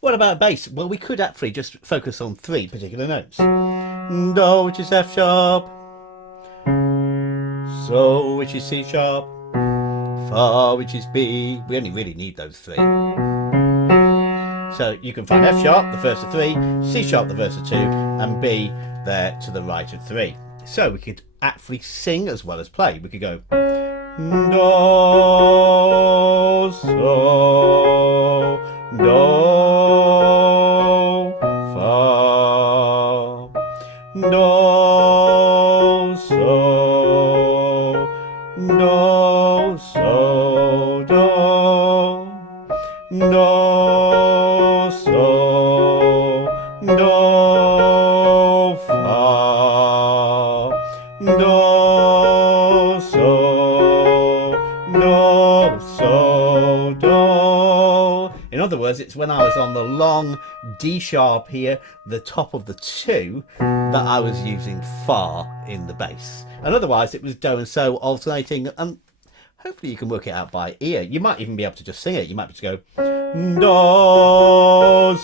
What about bass? Well, we could actually just focus on three particular notes. Do, which is F sharp. So, which is C sharp. Fa, which is B. We only really need those three. So you can find F sharp, the first of three, C sharp, the first of two, and B there to the right of three. So we could actually sing as well as play. We could go do, so, do, fa, do, so, do, so, do, do, so, do, fa, do, so, do, so, do. In other words, it's when I was on the long D sharp here, the top of the two, that I was using fa in the bass. And otherwise it was do and so alternating, and hopefully you can work it out by ear. You might even be able to just sing it. You might just go do,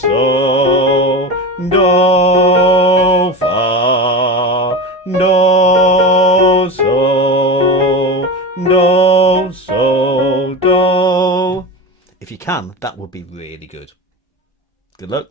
so, do, fa, do, so, do, so, do. If you can, that would be really good. Good luck.